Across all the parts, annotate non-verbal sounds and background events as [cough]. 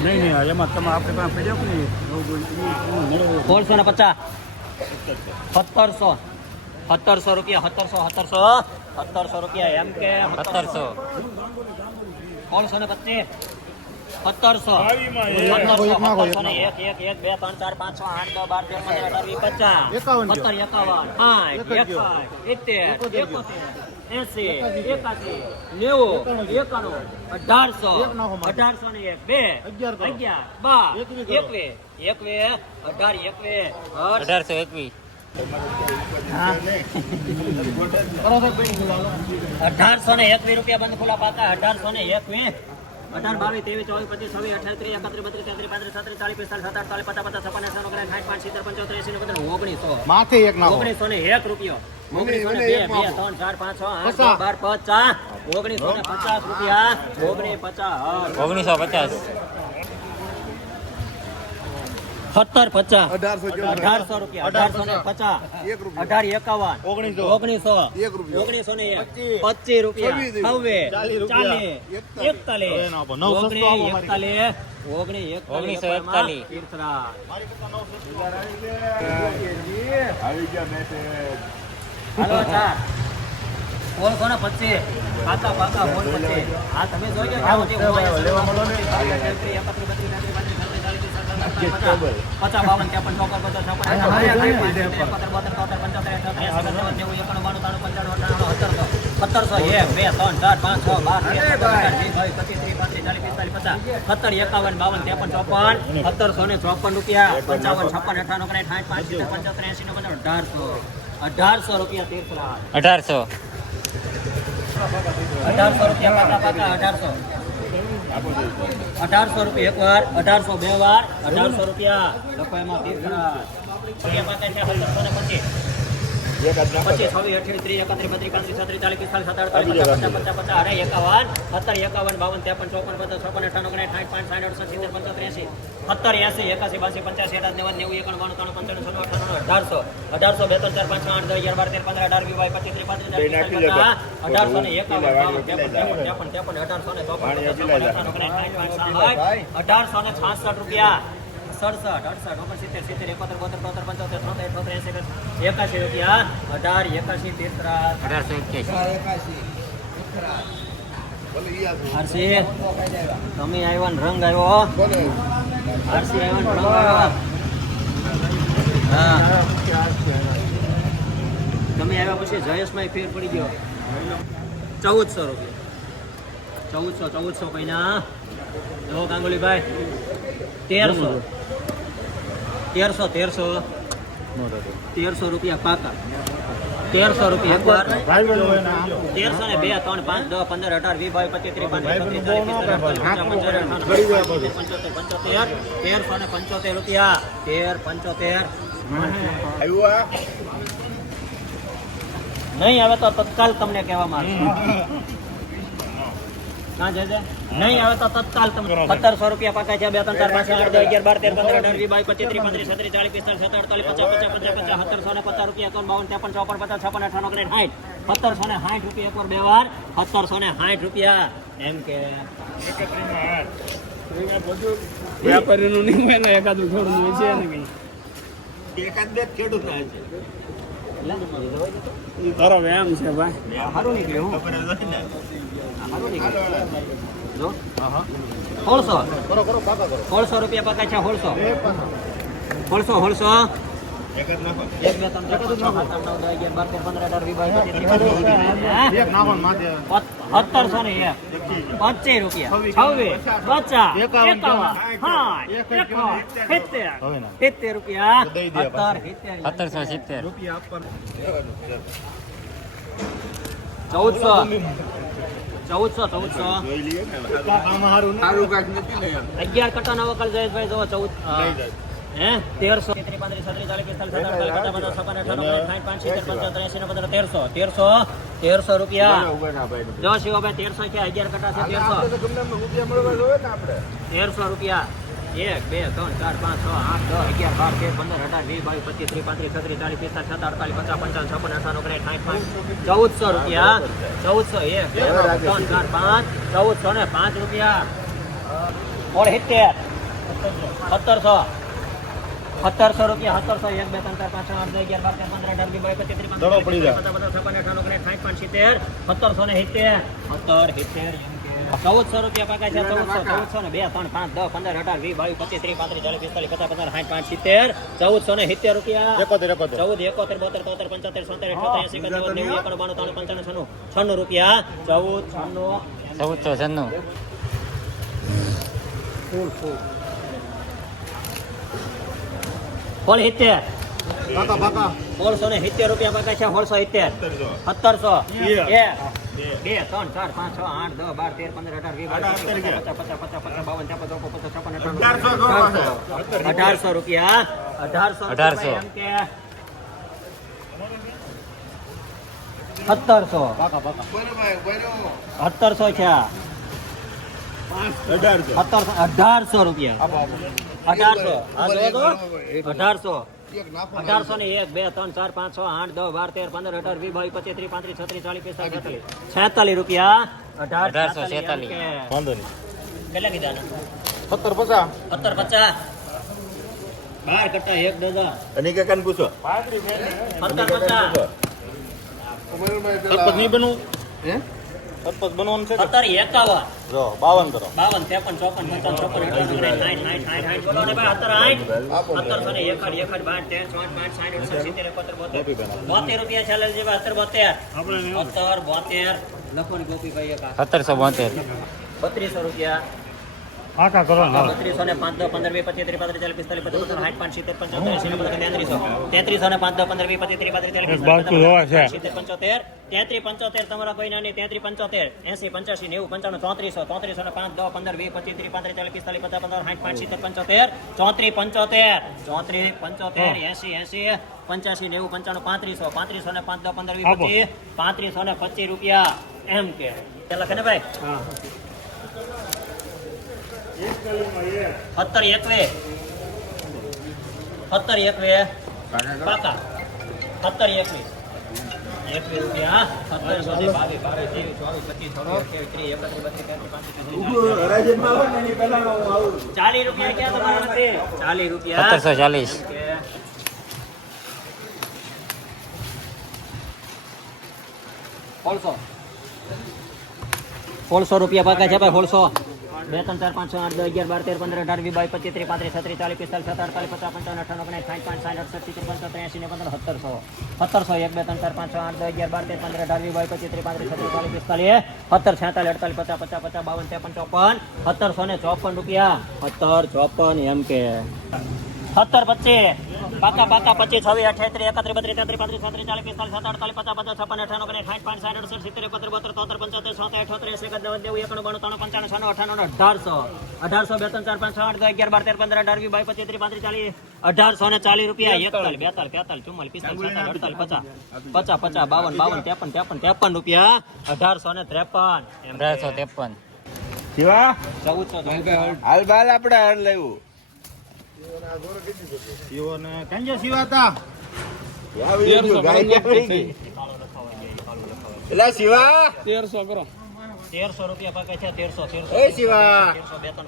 નહીં નહીં એમાં તમે આપણે પાસે પડ્યો કે નહીં એવું બધું સોળસો ને પચાસ સત્તરસો સત્તરસો રૂપિયા સત્તરસો સત્તરસો સત્તરસો રૂપિયા એમ કે સત્તરસો સોળસો ને પચીસ સત્તરસો સત્તરસો ને એક એક એક બે ત્રણ ચાર પાંચ છ આઠ દસ બાર તેર પંદર અઢાર વીસ પચાસ એકાવન સત્તર એકાવન સાઠ એકસઠ સિત્તેર એકોતેર એસી એકાસી નેવું એકાણું અઢારસો. અઢારસો ને એક બે અગિયાર બાર એકવીસ એકવીસ અઢાર એકવીસ અઢાર અઢારસો એકવીસ. અઢારસો ને એકવીસ રૂપિયા બંધ ખુલ્લા પાકા. અઢારસો ને એકવીસ. અઢાર બાવીસ ત્રેવીસ ચોવીસ પચીસ છવ્વીસ અઠાવીસ ત્રીસ એકત્રીસ બત્રીસ તેત્રીસ પાંત્રીસ છત્રીસ ચાલીસ પિસ્તાલીસ સત્તર અડતાલીસ પચાસ પચાસ છપ્પન એસી ઓગણ સાઠ પાંચ સિત્તેર પંચોતેર એસી બધા ઓગણીસો. માથે એક ઓગણીસો ને એક રૂપિયો. ઓગણીસો ને બે બે ત્રણ ચાર પાંચ છ આઠ પચાસ. નવ, બાર પચાસ ઓગણીસો ને પચાસ રૂપિયા ઓગણીસ પચાસ ઓગણીસો પચાસ સત્તર પચાસ અઢારસો અઢારસો રૂપિયા અઢારસો ને પચાસ એક રૂપિયો. અઢાર એકાવન ઓગણીસો. ઓગણીસો એક રૂપિયો. ઓગણીસો ને એક પચીસ. પચીસ રૂપિયા છવ્વીસ. છવ્વીસ ચાલીસ રૂપિયા. ચાલીસ એકતાલીસ હવે ના આપો. નવ સસ્તો ઓગણીસ આપો મારી. એકતાલીસ ઓગણીસ એકતાલીસ ઓગણીસો એકાવનમાં એકતાલીસ. તીર્થરાજ. આવી ગયા મેસેજ હાલો ચાર. કોણ કોણ પચીસ? પાકા પાકા સોળ પચીસ. હા તમે જોઈ લો આવું લેવા મળો ને. પચાસ બાવન ત્રેપન ચોપન પચાસ છપ્પન હા, અઠાવન, હા, સાઠ, હા, પાંચ, હા, સિત્તેર, એકોતેર, બોતેર, પંચોતેર, નેવું, એકાણું, બાણું, ત્રાણું, પંચાણું, અઠ્ઠાણું, સત્તરસો સત્તરસો એક બે ત્રણ ચાર પાંચ છ બાર સત્તર એકાવન બાવન ત્રેપન ચોપન સત્તરસો ને ચોપન રૂપિયા પંચાવન છપ્પન અઠાણું પાંચ પંચોતેર એસી નો અઢારસો. અઢારસો રૂપિયા અઢારસો. અઢારસો રૂપિયા પાકા પાકા અઢારસો. અઢારસો રૂપિયા એક વાર અઢારસો બે વાર અઢારસો રૂપિયા. લખો એમાં તીર્થરાજ એકાવન સત્તર એકાવન બાવન ત્રેપન ચોપન પચાસ છપ્પન અઠાણું ઓગણીસ સાઠ સિત્તેર એસી એકાસી બાસી પંચ્યાસી અઢાર નેવું નેવું એકાણું બાણું ત્રણ છન્નું અઠાણું અઢારસો અઢારસો બે પાંચ આઠ દસ અગિયાર બાર તેર પંદર અઢાર વીસ બાવીસ પચીસ અઢારસો ને એકાવન અઢારસો ને અઢારસો ને છાસઠ રૂપિયા. સડસઠ અડસઠ ઓગણસિત્તેર સિત્તેર એકોતેર બોતેર તોતેર પંચોતેર ત્રોતેર અઠોતેર એસી એકાસી રૂપિયા અઢાર એકાસી તેત્રાસ અઢારસો એક્યાસી. તમે આવ્યા ને રંગ આવ્યો હર્ષિત આવ્યો ને રંગ આવ્યો. હા. તમે આવ્યા પછી જયેશમાં ફેર પડી ગયો. ચૌદસો રૂપિયા. ચૌદસો ચૌદસો પૈના. જો ગાંગુલીભાઈ તેરસો. તેરસો તેરસો. તેરસો રૂપિયા પાકા. તેરસો રૂપિયા તેરસો ને બે ત્રણ પાંચ દસ પંદર અઢાર વીસ બાવીસ પચીસ ત્રીસ પંચોતેર પંચોતેર તેરસો ને પંચોતેર રૂપિયા. તેર પંચોતેર. નહીં આવે તો તત્કાલ તમને કહેવામાં આવશે [laughs] ના જજે નહીં આવે તો તત્કાલ તમે સત્તરસો રૂપિયા પાકા છે. બે ત્રણ ચાર પાંચ છ, આઠ દસ અગિયાર બાર તેર પંદર અઢાર વીસ બાવીસ પચીસ ત્રીસ પાંત્રીસ છત્રીસ ચાલીસ પિસ્તાલીસ સત્તર અડતાલીસ પચાસ પચાસ પચાસ પચાસ સત્તરસો ને પચાસ રૂપિયા એકાવન બાવન ત્રેપન ચોપન પચાસ છપ્પન અઠાણું ઓગણીસ સાઠ. સત્તરસો ને સાઠ રૂપિયા એકવાર બે વાર સત્તરસો ને સાઠ રૂપિયા. એમ કે. વ્યાપારીનું નહીં હોય ને એકાદું થોડું હોય છે ને કંઈ. બે તારો થાય છે. ભાઈ. સારું નીકળ્યું હું. સારું નીકળ્યું જો સોળસો સોળસો રૂપિયા પાકા છે સોળસો સોળસો સોળસો એક પચીસ સત્તરસો ને એક. રૂપિયા. છવ્વીસ. પચાસ. એકાવન, સિત્તેર. સિત્તેર રૂપિયા. સત્તરસો સિત્તેર. ચૌદસો. ચૌદસો ચૌદસો. અગિયાર કટ્ટા નવા કલ જયેશભાઈ જો ચૌદ હે. તેરસો. તેરસો તેરસો. તેરસો રૂપિયા. જો શિવાભાઈ તેરસો છે અગિયાર કટ્ટા છે તેરસો. તેરસો રૂપિયા. એક બે ત્રણ ચાર પાંચ છ આઠ દસ અગિયાર બાર તેર પંદર અઢાર વીસ બાવીસ પચીસ ત્રીસ પાંત્રીસ છત્રીસ ચાલીસ પિસ્તાલીસ સત્તર અડતાલીસ પચાસ પંચાવન છપ્પન અઠાવન ઓગણીસ સાઠ પાંચ ચૌદસો રૂપિયા ચૌદસો એક બે ત્રણ ચાર પાંચ ચૌદસો ને પાંચ રૂપિયા ઓળ સિત્તેર સત્તરસો સત્તરસો રૂપિયા સત્તરસો એક બે ત્રણ ચાર પાંચ આઠ દસ અગિયાર બાર તેર પંદર અઢાર વીસ બાવીસ પચીસ ત્રીસ જાય. પચાસ પચાસ છપ્પન અઠાણું ઓગણીસ સાઠ પાંચ સિત્તેર સત્તરસો ને સિત્તેર સત્તર સિત્તેર ચૌદસો રૂપિયા પાકા છે ચૌદસો ચૌદસો ને બે ત્રણ પાંચ દસ પંદર અઢાર વીસ બાવીસ પચીસ ત્રીસ પાંત્રીસ ચાલીસ પિસ્તાલીસ પચાસ પચાસ સાઠ પાંચ સિત્તેર ચૌદસો ને સિત્તેર રૂપિયા. એકોતેર ચૌદ એકોતેર બોતેર તોતેર પંચોતેર સોતેર અઠ્યોતેર એસી એકાવન નેવું એકાણું બાણું ત્રણ પંચાણું છન્નું છન્નું રૂપિયા. ચૌદ છન્નું. ચૌદસો છન્નું. ફૂલ ફૂલ. પાકા પાકા સોળસો ને સિત્તેર રૂપિયા પાકા છે સોળસો સિત્તેર. સત્તરસો. બે. ત્રણ ચાર પાંચ છ આઠ દસ બાર તેર પંદર અઢાર વીસ પચાસ પચાસ પચાસ પચાસ બાવન ત્રેપન ચોપન પચાસ છપ્પન અઢારસો રૂપિયા. અઢારસો અઢારસો. એમ કે. સત્તરસો. સત્તરસો છે. અઢારસો. અઢારસો રૂપિયા. અઢારસો. આ જોવો તો અઢારસો. અઢારસો ને એક બે ત્રણ ચાર પાંચ છ આઠ દસ બાર તેર પંદર અઢાર વીસ બાવીસ પચીસ ત્રીસ પાંત્રીસ છત્રીસ ચાલીસ પિસ્તાલીસ છત્રીસ છેતાલીસ રૂપિયા. અઢારસો છેતાલીસ વાંધો નહીં. કેટલા કીધા સત્તર પચાસ. સત્તર પચાસ. બાર કરતા એક ડઝન. અને કે પૂછો. સત્તર પચાસ. નહીં બનવું? સરપંચ બનવાનું છે? સત્તર એકાવન જો બાવન કરો બાવન ત્રેપન ચોપન પંચાવન ચોપન બોતેર રૂપિયા ચાલે છે સત્તર બોતેર સત્તર બોતેર લખો ગોપીભાઈ સત્તરસો બોતેર બત્રીસો રૂપિયા આકા કરો ને પાંચ દસ પંદર વીસ પચીસ ત્રીસ પાંત્રીસ ચાલીસ પિસ્તાલીસ પચાસ પચાસ સાઠ પાંચ સિત્તેર પંચોતેર એંસી નેવું તેત્રીસો. તેત્રીસો ને પાંચ દસ પંદર વીસ પચીસ ત્રીસ પાંત્રીસ ચાલીસ બાજુ જોવા છે. સિત્તેર પંચોતેર. તેત્રીસ પંચોતેર તમારા કોઈ નાની તેત્રીસ પંચોતેર. એસી પંચ્યાસી નેવું પંચાણું ચોત્રીસો. ચોત્રીસો ને પાંચ દસ પંદર વીસ પચીસ ત્રીસ પાંત્રીસ ચાલીસ પિસ્તાલીસ પચાસ પંદર સાઠ પાંચ સિત્તેર પંચોતેર. ચોત્રીસ પંચોતેર. ચોત્રીસ પંચોતેર. એસી એસી. પંચ્યાસી નેવું પંચાણું પાંત્રીસો. પાંત્રીસો ને પાંચ દસ પંદર વીસ. પચીસ. પાંત્રીસો ને પચીસ રૂપિયા. એમ કે. કે ને ભાઈ? સત્તર એકવે સત્તર એકવે પાકા સત્તર એકવીસ એકવીસ રૂપિયા સત્તરસો ને બાવીસ બાવીસ ત્રેવીસ ચોવીસ પચીસ છવ્વીસ અઠ્યાવીસ ત્રીસ એકત્રીસ બત્રીસ તેત્રીસ પાંત્રીસ છત્રીસ ચાલીસ રૂપિયા ક્યાં તમારા નથી ચાલીસ રૂપિયા સત્તરસો ચાલીસ એમ કે સોળસો સોળસો રૂપિયા પાકા છે ભાઈ સોળસો બે, ત્રણ, ચાર, પાંચ, છ, આઠ, દસ, અગિયાર, બાર, તેર, પંદર, અઢાર વી બાઈ પચીસ, ત્રીસ, પાંત્રીસ, છત્રીસ, ચાલીસ, પિસ્તાલીસ સત્તર અડતાલીસ પચાસ, પંચાવન અઠાવન ઓગણીસ સાઠ પાંચ સાઠ અડસઠ, સિત્તેર, પંચોતેર ત્રેસી ને પંદર, સત્તરસો સત્તરસો એક, બે, ત્રણ, ચાર, પાંચ, છ, આઠ, દસ, અગિયાર, બાર, તેર, પંદર, અઢાર વી બાઈ પચીસ, ત્રીસ, પાંત્રીસ, છત્રીસ, ચાલીસ, પિસ્તાલીસ, સત્તર, છેતાલીસ, અડતાલીસ, પચાસ પચાસ પચાસ, બાવન, ત્રેપન, ચોપન, સત્તરસો ને ચોપન રૂપિયા. સત્તર, ચોપન, એમ કે. સત્તર, પચીસ. પાકા પાકા પચીસ છવ્વીસ અઠ્યાત્રીસ એકત્રીસ બત્રીસ તેત્રીસ પાંત્રીસ છત્રીસ ચાલીસ પિસ્તાલીસ સત્તર અડતાલીસ પચાસ પચાસ છપ્પન અઠાણું ઓગણીસ સાઠ પાંચ સાઠ અડસઠ સિત્તેર એકોતેર બોતેર તોતેર પંચોતેર છોતેર અઠોતેર એસી એકદ નવ્વદ નેવું એકાણું બાણું ત્રણ પંચાણું છનું અઠાણું અઢારસો. અઢારસો બે ત્રણ ચાર પાંચ છ આઠ અગિયાર બાર તેર પંદર અઢાર વીસ બાવીસ પચીસ ત્રીસ પાંત્રીસ ચાલીસ અઢારસો ને ચાલીસ રૂપિયા એકતાલીસ બેતાલીસ તેતાલીસ ચુમ્માલીસ પિસ્તાલીસ સત્તાલીસ અડતાલીસ પચાસ પચાસ પચાસ બાવન બાવન ત્રેપન ત્રેપન ત્રેપન રૂપિયા અઢારસો ને ત્રેપન. અઢારસો ત્રેપન. ચૌદસો હાલ બાલ આપણે હાર લેવું. શિવોને કંજે શિવા એલા શિવા તેરસો કરો. તેરસો રૂપિયા પાકે છે તેરસો તેરસો. એ શિવા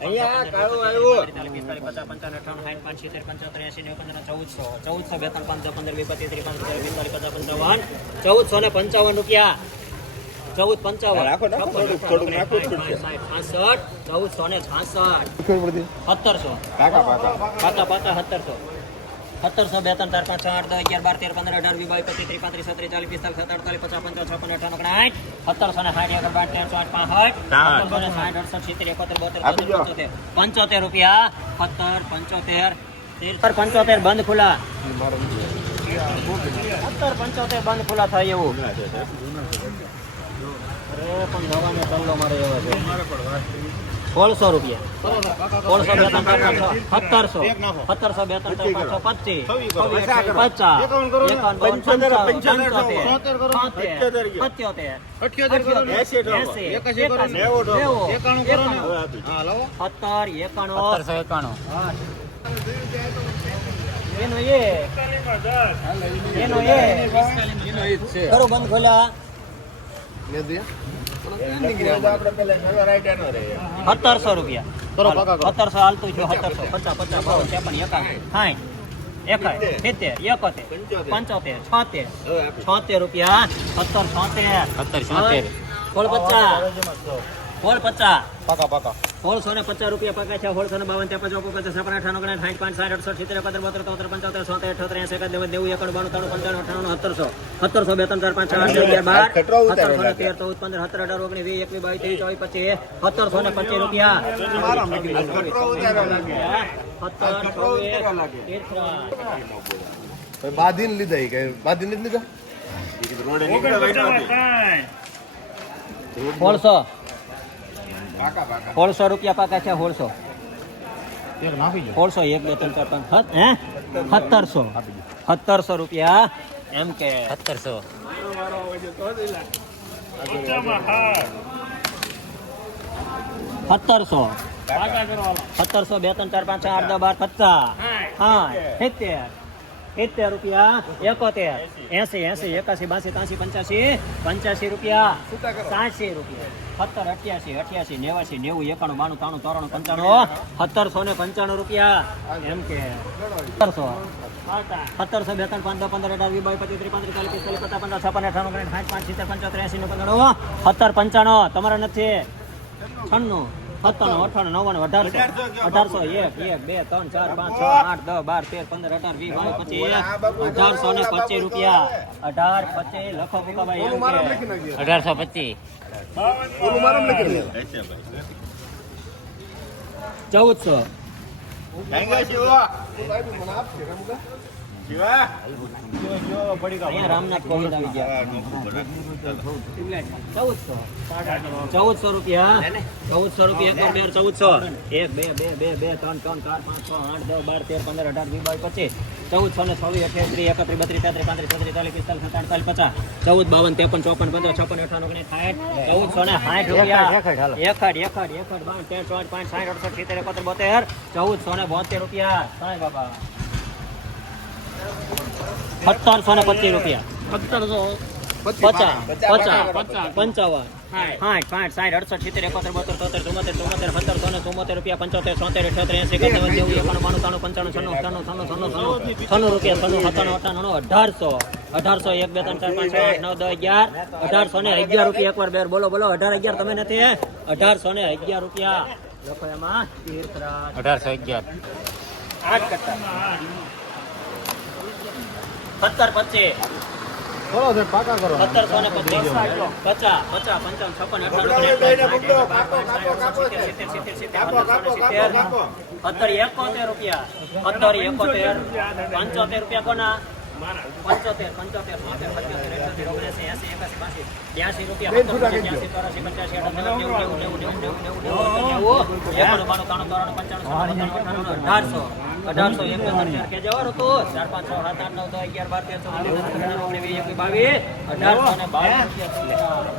અહીંયા કાળું પંદર, આવ્યું. પિસ્તાલીસ, પિસ્તાલીસ, પચાસ, પંચાવન, અઠ્ઠાણું, સાઠ, પાંચ, સિત્તેર, પંચોતેર, એંસી, નેવું, પંદર, ચૌદસો. ચૌદસો બે ત્રણ પાંચ પંદર વીસ પચીસ ત્રીસ પાંત્રીસ ચાલીસ પિસ્તાલીસ પચાસ પંચાવન ચૌદસો ને પંચાવન રૂપિયા. ચૌદ પંચાવન. થોડુંક, થોડુંક નાખવું પડશે. છાસઠ ચૌદસો ને છાસઠ. સત્તરસો. પાકા પાકા. પાકા સત્તરસો. સત્તરસો બે ત્રણ ચાર પાંચ છ આઠ દસ અગિયાર બાર તેર પંદર અઢાર વીસ બાવીસ પચીસ ત્રીસ પાંત્રીસ છત્રીસ ચાલીસ પિસ્તાલીસ સત્તર અડતાલીસ પચાસ પંચાવન છપ્પન અઠાવન સત્તરસો ને સાઠ એકર બાર તેર ચોટ પાંસઠ સત્તરસો ને સાઠ અડસઠ સિત્તેર એકોતેર બોતેર. પંચોતેર. પંચોતેર રૂપિયા. સત્તર પંચોતેર. તેર પંચોતેર બંધ ખુલ્લા. સત્તર પંચોતેર બંધ ખુલ્લા થાય એવું. સોળસો રૂપિયા. સોળસો બે ત્રણ સત્તરસો. સત્તરસો બે ત્રણ પચીસ. પચાસ. એકાવન પંચોતેર પંચોતેર. પંચોતેર એંસી નેવું એકાણું. સત્તર એકાણું. એકાણું. એનો એ. એનો એ. ખરું બંધ ખોલ્યા. સત્તરસો રૂપિયા. સત્તરસો હાલતું છે સત્તરસો. પચાસ પચાસ બાવન ત્રેપન એકાસી સાઠ એકાય સિત્તેર. એકોતેર. પંચોતેર. છોતેર. છોતેર રૂપિયા સત્તર છોતેર. સત્તર છોતેર. સોળ પચાસ. સોળ પચાસ. સોળસો ને પચાસ રૂપિયા પકા છે. સોળસો ને બાવન ત્રેપન ચોપન પચાસ છપ્પન અઠાણું ઓગણીસ સાઠ પાંચ સાઠ અડસઠ સિત્તેર એકોતેર બોતેર તોતેર પંચોતેર સોતેર અઠોતેર એસી એકાદ નેવું નેવું એકડ બાણું ત્રણ પંચાણું અઠાણું સત્તરસો. સત્તરસો બે ત્રણ ચાર પાંચ છ આઠ અગિયાર બાર. સત્તરસો ને તેર ચૌદ પંદર સત્તર અઢાર ઓગણીસ વીસ એકવીસ બાવીસ ત્રીસ ચોવીસ પચીસ સત્તરસો ને પચીસ રૂપિયા. સત્તર બાંધીને લીધા કે બાંધીને જ લીધા? સોળસો સોળસો રૂપિયા પાકા છે સોળસો સોળસો એક બે ત્રણ ચાર પાંચ સત- હે સત્તરસો સત્તરસો રૂપિયા એમ કે સત્તરસો સત્તરસો સત્તરસો બે ત્રણ ચાર પાંચ છ આઠ દસ બાર પચાસ હા સિત્તેર સિત્તેર રૂપિયા એકોતેર એસી એસી એકાસી બાસી ત્યાસી પંચ્યાસી પંચ્યાસી રૂપિયા સાતસી રૂપિયા સત્તર અઠ્યાસી અઠ્યાસી નેવાસી નેવું એકાણું બાણું ત્રાણું ચોરાણું પંચાણું સત્તરસો ને પંચાણું રૂપિયા એમ કે. સત્તરસો. સત્તરસો બે ત્રણ પંદર પંદર અઢાર વીસ બાવીસ પચીસ ત્રીસ પાંત્રીસ ચાલીસ પિસ્તાલીસ પચાસ પંદર છપ્પન અઠાણું સાઠ પાંચ સિત્તેર પંચોતેર એસી નું પંદર સત્તર પંચાણું તમારે નથી. છન્નું. સત્તાણું અઠાણું નવ્વાણું અઢારસો. અઢારસો એક એક બે ત્રણ ચાર પાંચ છ આઠ દસ બાર તેર પંદર અઢાર વીસ બાવીસ પચીસ અઢારસો ને પચીસ રૂપિયા. અઢાર પચીસ લખો ભૂકાભાઈ એમ કે. અઢારસો પચીસ. ચૌદસો. ચૌદસો રૂપિયા ચૌદસો રૂપિયા એક ચૌદસો એક બે બે બે બે ત્રણ ત્રણ ચાર પાંચ છ આઠ દસ બાર તેર પંદર અઢાર વીસ બાવીસ પચીસ ચૌદસો ને છવ્વીસ અઠ્યાસ ત્રીસ એકત્રીસ બત્રીસ તેત્રીસ પાંત્રીસ છત્રીસ ચાલીસ પિસ્તાલીસ સત્તાવીસ પચાસ ચૌદ બાવન ત્રેપન ચોપન પંદર છપ્પન અઠાવન ઓગણીસ સાઠ ચૌદસો ને સાઠ રૂપિયા એકડ એકડ એકડ બાવન તેર ચોવીસ પાંચ સાઠ અડસઠ સિત્તેર એકોતેર બોતેર ચૌદસો ને બોતેર રૂપિયા સાંઈ બાબા સત્તરસો ને પચીસ રૂપિયા સત્તરસો પચાસ પચાસ પંચાવન સાઠ પાંચ સાઠ અડસઠ સિત્તેર એકોતેર બોતેર તોતેર ચુમોતેર ચુમ્મોતેર સત્તરસો ને ચુમોતેર રૂપિયા પંચોતેર છોતેર અઠ્યોતેર એસી એકાવન જેવું એકાણું બાણું ત્રાણું પંચાણું છન્નું છન્નું છન્નું છન્નું છન્નું છન્નું રૂપિયા છન્નું સત્તાણું અઠાણું અઢારસો અઢારસો એક બે ત્રણ ચાર પાંચ આઠ નવ દસ અગિયાર અઢારસો ને અગિયાર રૂપિયા એકવાર બેર બોલો બોલો અઢાર અગિયાર તમે નથી અઢારસો ને અગિયાર રૂપિયા લોકો એમાં અઢારસો અગિયાર આઠ કટ્ટા સત્તર પચીસ સત્તરસો ને પચીસ પચાસ પચાસ પંચાવન છપ્પન અત્તર એકોતેર રૂપિયા અત્તર એકોતેર પંચોતેર રૂપિયા કોના પંચોતેર પંચોતેર પંચોતેર પંચોતેર અઠ્યોતેર ઓગણસી એસી એકાસી બાસી બ્યાસી રૂપિયા બ્યાસી ચોરાસી પંચ્યાસી અઠાવન નેવું નેવું નેવું નેવું નેવું નેવું નેવું નેવું એકાણું બાણું ત્રાણું ચોરાણું પંચાણું છન્નું સત્તાણું અઠાણું અઢારસો અઢારસો એક જવાર હતું? ચાર, પાંચ, છ, સાત, આઠ, નવ અગિયાર, બાર, તેર, ચૌદ, પંદર બાવીસ, અઢારસો ને રૂપિયા